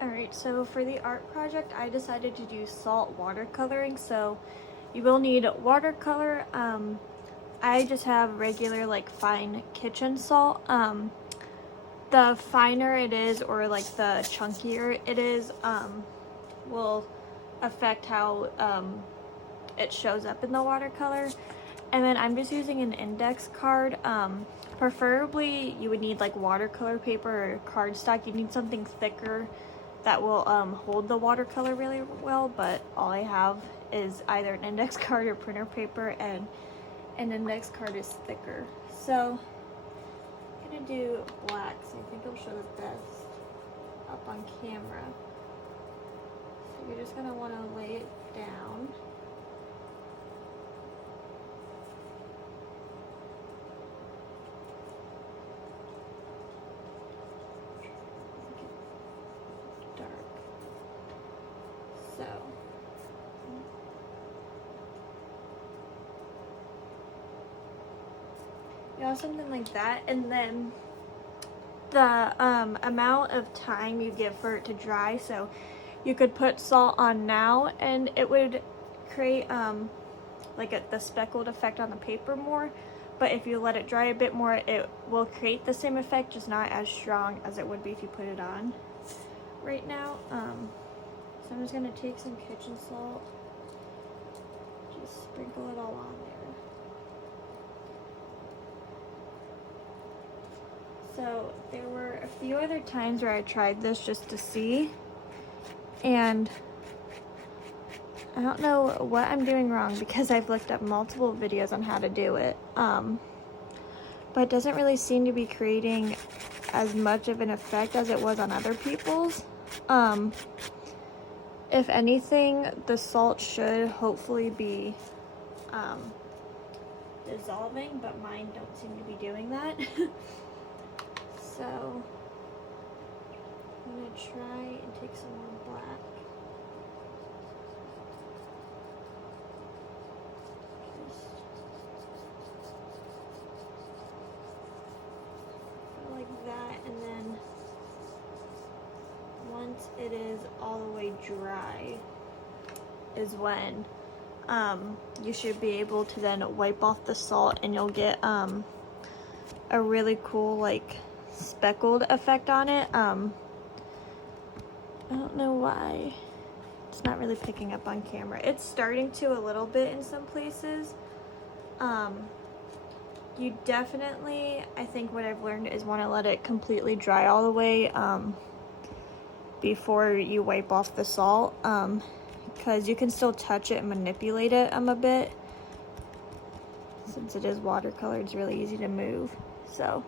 Alright, so for the art project, I decided to do salt watercoloring. So you will need watercolor. I just have regular, like, fine kitchen salt. The finer it is, or like the chunkier it is, will affect how it shows up in the watercolor. And then I'm just using an index card. Preferably you would need like watercolor paper or cardstock. You need something thicker that will hold the watercolor really well, but all I have is either an index card or printer paper, and an index card is thicker. So I'm gonna do black, so I think it'll show the best up on camera. So you're just gonna want to lay it down. Dark. So you know, something like that, and then the amount of time you give for it to dry. So you could put salt on now and it would create like the speckled effect on the paper more, but if you let it dry a bit more, it will create the same effect, just not as strong as it would be if you put it on right now. So I'm just gonna take some kitchen salt, just sprinkle it all on there. So there were a few other times where I tried this just to see, and I don't know what I'm doing wrong because I've looked up multiple videos on how to do it, but it doesn't really seem to be creating as much of an effect as it was on other people's. If anything, the salt should hopefully be dissolving, but mine don't seem to be doing that. So I'm gonna try and take some more black. Just like that, and then once it is all the way dry is when you should be able to then wipe off the salt, and you'll get a really cool like speckled effect on it. I don't know why it's not really picking up on camera. It's starting to a little bit in some places. You definitely, I think what I've learned is want to let it completely dry all the way before you wipe off the salt, because you can still touch it and manipulate it a bit. Since it is watercolor, it's really easy to move. So